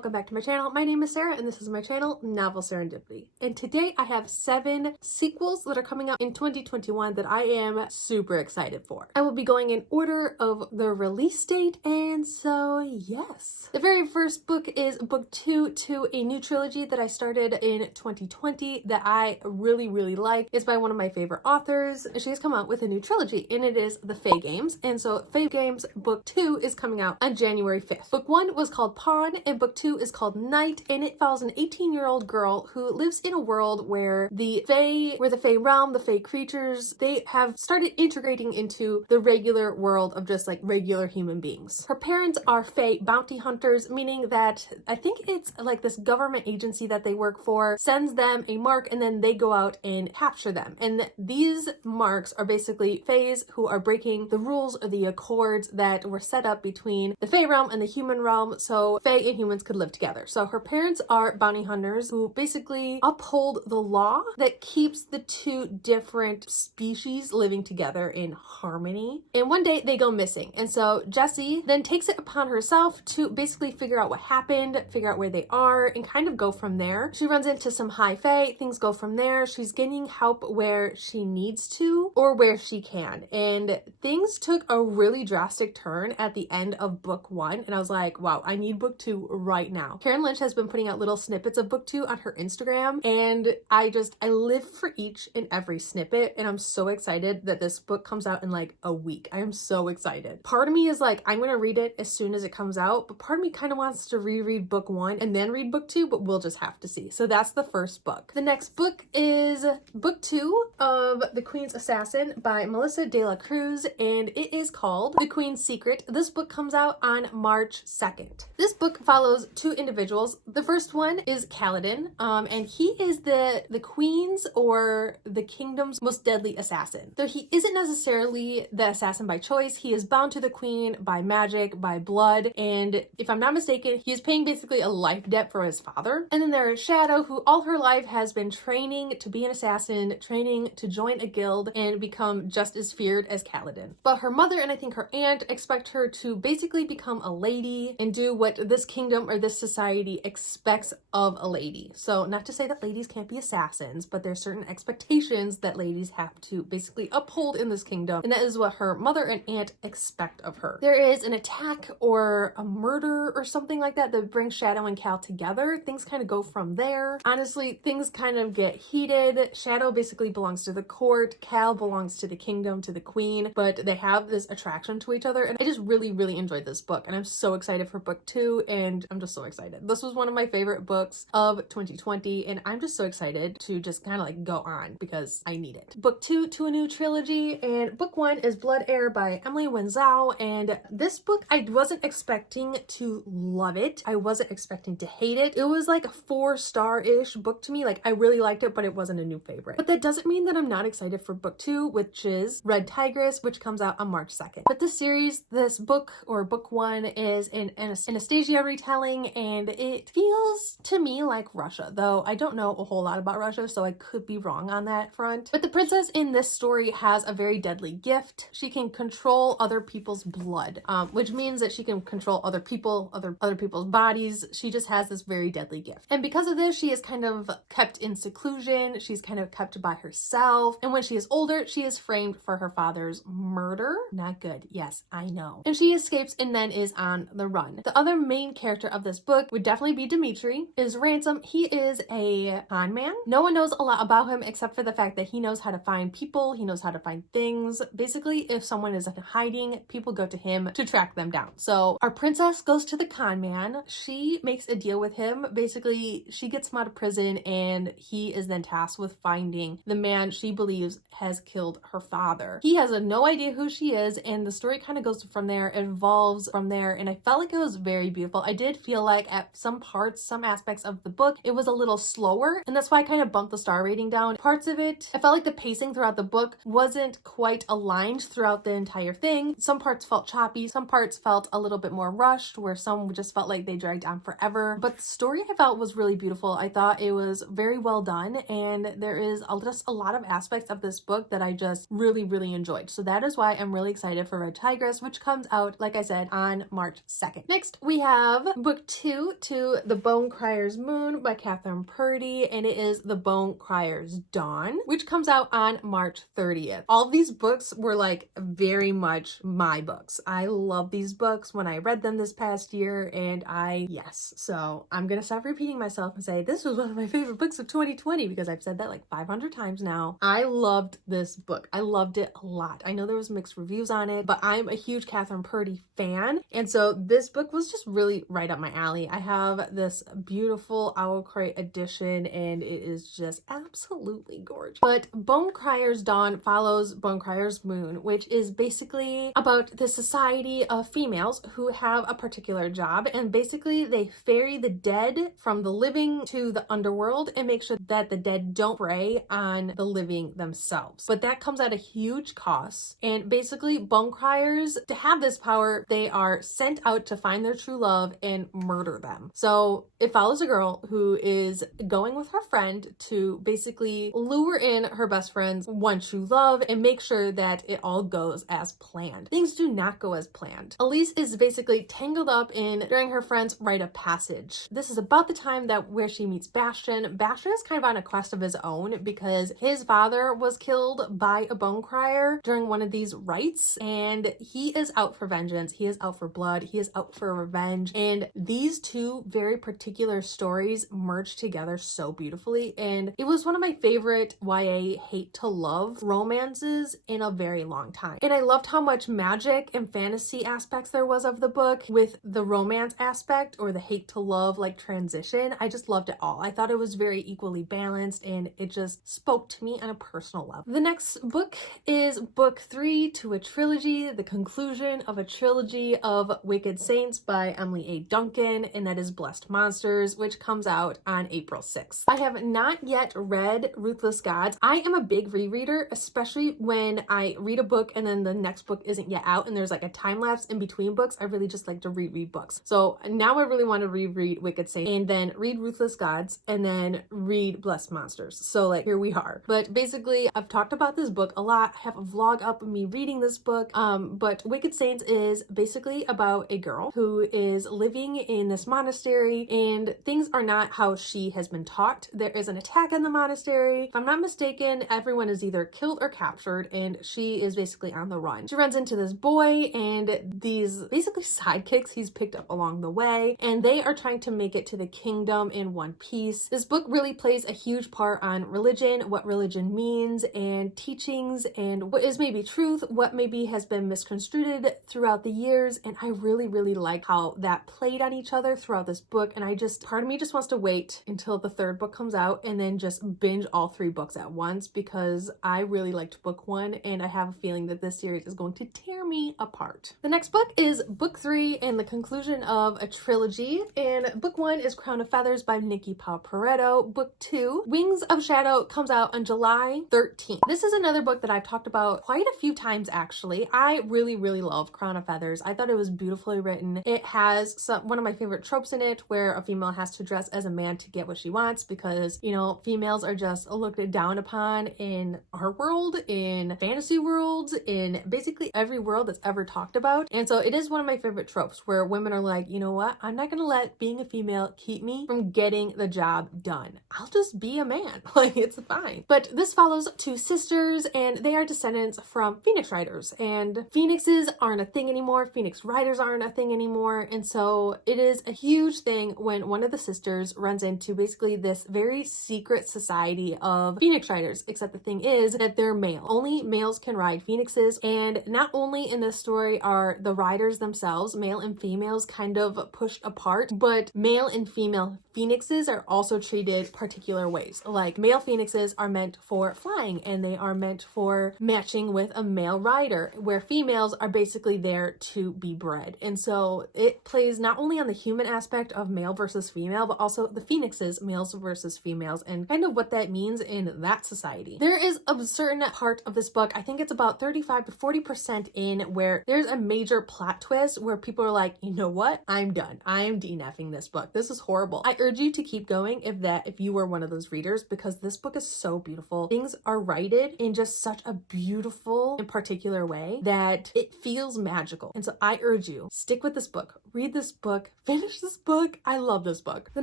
welcome back to my channel. My name is Sarah and this is my channel, Novel Serendipity. And today I have 7 sequels that are coming up in 2021 that I am super excited for. I will be going in order of the release date, and so yes. The very first book is book 2 to a new trilogy that I started in 2020 that I really like. It's by one of my favorite authors. She has come out with a new trilogy and it is the Fae Games. And so Fae Games book 2 is coming out on January 5th. Book 1 was called Pawn and book 2 is called Night, and it follows an 18-year-old girl who lives in a world where the Fae realm, the Fae creatures, they have started integrating into the regular world of just like regular human beings. Her parents are Fae bounty hunters, meaning that I think it's like this government agency that they work for sends them a mark and then they go out and capture them. And these marks are basically Faes who are breaking the rules or the accords that were set up between the Fae realm and the human realm, so Fae and humans could live together. So her parents are bounty hunters who basically uphold the law that keeps the two different species living together in harmony. And one day they go missing. And so Jessie then takes it upon herself to basically figure out what happened, figure out where they are, and kind of go from there. She runs into some high Fae, things go from there. She's getting help where she needs to or where she can. And things took a really drastic turn at the end of book 1. And I was like, wow, I need book 2 right now. Karen Lynch has been putting out little snippets of book 2 on her Instagram, and I live for each and every snippet, and I'm so excited that this book comes out in like a week. I am so excited. Part of me is like, I'm gonna read it as soon as it comes out, but part of me kind of wants to reread book 1 and then read book 2, but we'll just have to see. So that's the first book. The next book is book 2 of The Queen's Assassin by Melissa De La Cruz, and it is called The Queen's Secret. This book comes out on March 2nd. This book follows 2 individuals. The first one is Kaladin, and he is the queen's or the kingdom's most deadly assassin. Though he isn't necessarily the assassin by choice, he is bound to the queen by magic, by blood, and if I'm not mistaken, he is paying basically a life debt for his father. And then there is Shadow, who all her life has been training to be an assassin, training to join a guild and become just as feared as Kaladin. But her mother and I think her aunt expect her to basically become a lady and do what this kingdom or this society expects of a lady. So not to say that ladies can't be assassins, but there's certain expectations that ladies have to basically uphold in this kingdom, and that is what her mother and aunt expect of her. There is an attack or a murder or something like that that brings Shadow and Cal together. Things kind of go from there. Honestly, things kind of get heated. Shadow basically belongs to the court, Cal belongs to the kingdom, to the queen, but they have this attraction to each other, and I just really enjoyed this book, and I'm so excited for book 2, and I'm just so excited. This was one of my favorite books of 2020, and I'm just so excited to just kind of like go on because I need it. Book 2 to a new trilogy, and book 1 is Blood Heir by Emily Wenzel, and this book I wasn't expecting to love it. I wasn't expecting to hate it. It was like a 4-star-ish book to me. Like, I really liked it, but it wasn't a new favorite. But that doesn't mean that I'm not excited for book 2, which is Red Tigress, which comes out on March 2nd. But this series, this book or book 1 is an Anastasia retelling, and it feels to me like Russia, though I don't know a whole lot about Russia, so I could be wrong on that front. But the princess in this story has a very deadly gift. She can control other people's blood, which means that she can control other people, other people's bodies. She just has this very deadly gift. And because of this, she is kind of kept in seclusion. She's kind of kept by herself. And when she is older, she is framed for her father's murder. Not good. Yes, I know. And she escapes and then is on the run. The other main character of this book would definitely be Dimitri, is Ransom. He is a con man. No one knows a lot about him except for the fact that he knows how to find people, he knows how to find things. Basically, if someone is in hiding, people go to him to track them down. So our princess goes to the con man. She makes a deal with him. Basically, she gets him out of prison, and he is then tasked with finding the man she believes has killed her father. He has no idea who she is, and the story kind of goes from there, evolves from there, and I felt like it was very beautiful. I did feel like at some parts, some aspects of the book, it was a little slower, and that's why I kind of bumped the star rating down. Parts of it, I felt like the pacing throughout the book wasn't quite aligned throughout the entire thing. Some parts felt choppy, some parts felt a little bit more rushed, where some just felt like they dragged on forever. But the story I felt was really beautiful. I thought it was very well done, and there is just a lot of aspects of this book that I just really enjoyed. So that is why I'm really excited for Red Tigress, which comes out, like I said, on March 2nd. Next, we have book 2 to The Bone Crier's Moon by Catherine Purdy, and it is The Bone Crier's Dawn, which comes out on March 30th. All of these books were like very much my books. I love these books when I read them this past year, and yes. So I'm gonna stop repeating myself and say this was one of my favorite books of 2020 because I've said that like 500 times now. I loved this book. I loved it a lot. I know there was mixed reviews on it, but I'm a huge Catherine Purdy fan, and so this book was just really right up my alley. I have this beautiful Owl Crate edition, and it is just absolutely gorgeous. But Bone Crier's Dawn follows Bone Crier's Moon, which is basically about the society of females who have a particular job, and basically they ferry the dead from the living to the underworld and make sure that the dead don't prey on the living themselves. But that comes at a huge cost, and basically Bone Criers, to have this power, they are sent out to find their true love and murder them. So it follows a girl who is going with her friend to basically lure in her best friend's one true love and make sure that it all goes as planned. Things do not go as planned. Elise is basically tangled up in during her friend's rite of passage. This is about the time that where she meets Bastion. Bastion is kind of on a quest of his own because his father was killed by a bone crier during one of these rites, and he is out for vengeance. He is out for blood. He is out for revenge, and these two very particular stories merge together so beautifully, and it was one of my favorite YA hate to love romances in a very long time. And I loved how much magic and fantasy aspects there was of the book with the romance aspect or the hate to love like transition. I just loved it all. I thought it was very equally balanced, and it just spoke to me on a personal level. The next book is book 3 to a trilogy, the conclusion of a trilogy of Wicked Saints by Emily A. Duncan, and that is Blessed Monsters, which comes out on April 6th. I have not yet read Ruthless Gods. I am a big rereader, especially when I read a book and then the next book isn't yet out and there's like a time lapse in between books. I really just like to reread books. So now I really want to reread Wicked Saints and then read Ruthless Gods and then read Blessed Monsters. So like here we are. But basically I've talked about this book a lot. I have a vlog up of me reading this book. But Wicked Saints is basically about a girl who is living in this monastery, and things are not how she has been taught. There is an attack on the monastery. If I'm not mistaken, everyone is either killed or captured, and she is basically on the run. She runs into this boy and these basically sidekicks he's picked up along the way, and they are trying to make it to the kingdom in one piece. This book really plays a huge part on religion, what religion means, and teachings, and what is maybe truth, what maybe has been misconstrued throughout the years, and I really, really like how that played on each other throughout this book, and part of me just wants to wait until the third book comes out and then just binge all 3 books at once because I really liked book 1, and I have a feeling that this series is going to tear me apart. The next book is book 3 and the conclusion of a trilogy, and book 1 is Crown of Feathers by Nikki Paparetto. Book 2, Wings of Shadow, comes out on July 13th. This is another book that I've talked about quite a few times actually. I really, really love Crown of Feathers. I thought it was beautifully written. It has one of my favorite tropes in it where a female has to dress as a man to get what she wants because, you know, females are just looked down upon in our world, in fantasy worlds, in basically every world that's ever talked about. And so it is one of my favorite tropes where women are like, you know what? I'm not gonna let being a female keep me from getting the job done. I'll just be a man. Like, it's fine. But this follows 2 sisters, and they are descendants from Phoenix Riders, and Phoenixes aren't a thing anymore. Phoenix Riders aren't a thing anymore. And so it is a huge thing when one of the sisters runs into basically this very secret society of Phoenix Riders, except the thing is that they're male. Only males can ride Phoenixes, and not only in this story are the riders themselves, male and females, kind of pushed apart, but male and female Phoenixes are also treated particular ways. Like male Phoenixes are meant for flying and they are meant for matching with a male rider, where females are basically there to be bred. And so it plays not only on the human aspect of male versus female, but also the Phoenixes, males versus females, and kind of what that means in that society. There is a certain part of this book, I think it's about 35 to 40% in, where there's a major plot twist where people are like, you know what? I'm done. I am DNFing this book. This is horrible. I urge you to keep going if you were one of those readers, because this book is so beautiful. Things are righted in just such a beautiful and particular way that it feels magical. And so I urge you, stick with this book, read this book, finish this book. I love this book. The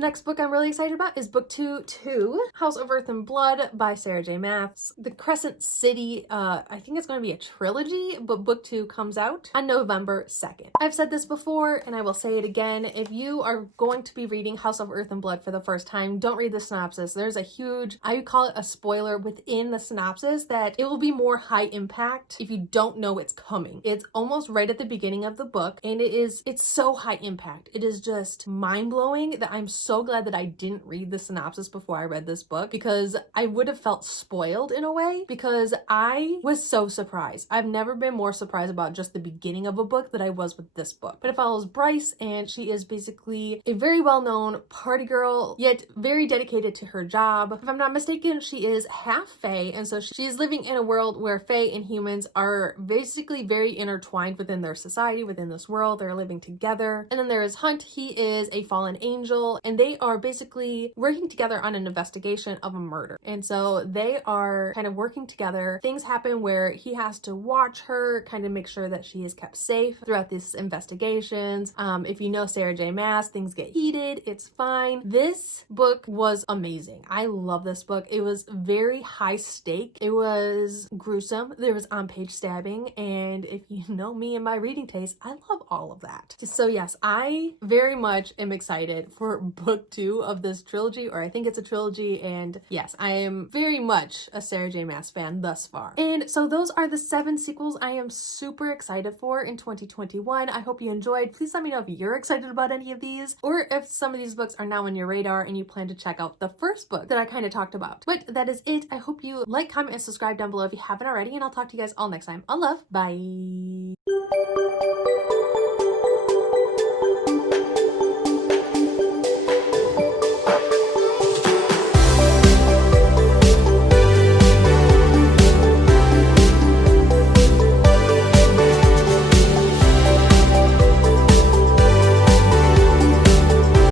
next book I'm really excited about is book 2, House of Earth and Blood by Sarah J. Maas. The Crescent City, I think it's going to be a trilogy, but book 2 comes out on November 2nd. I've said this before and I will say it again. If you are going to be reading House of Earth and Blood for the first time, don't read the synopsis. There's a huge, I would call it a spoiler within the synopsis, that it will be more high impact if you don't know it's coming. It's almost right at the beginning of the book, and it's so high impact. It is just mind-blowing that I'm so glad that I didn't read the synopsis before I read this book, because I would have felt spoiled in a way, because I was so surprised. I've never been more surprised about just the beginning of a book than I was with this book. But it follows Bryce, and she is basically a very well-known party girl, yet very dedicated to her job. If I'm not mistaken, she is half Fae, and so she is living in a world where Fae and humans are basically very intertwined within their society, within this world. They're living together. And then there is Hunt. He is a fallen angel, and they are basically working together on an investigation of a murder. And so they are kind of working together. Things happen where he has to watch her, kind of make sure that she is kept safe throughout these investigations. If you know Sarah J. Maas, things get heated. It's fine. This book was amazing. I love this book. It was very high stake. It was gruesome. There was on-page stabbing, and if you know me and my reading taste, I love all of that. So yes, I very much am excited for book 2 of this trilogy, or I think it's a trilogy, and yes, I am very much a Sarah J. Maas fan thus far. And so those are the 7 sequels I am super excited for in 2021. I hope you enjoyed. Please let me know if you're excited about any of these, or if some of these books are now on your radar and you plan to check out the first book that I kind of talked about. But that is it. I hope you like, comment, and subscribe down below if you haven't already, and I'll talk to you guys all next time. All love. Bye.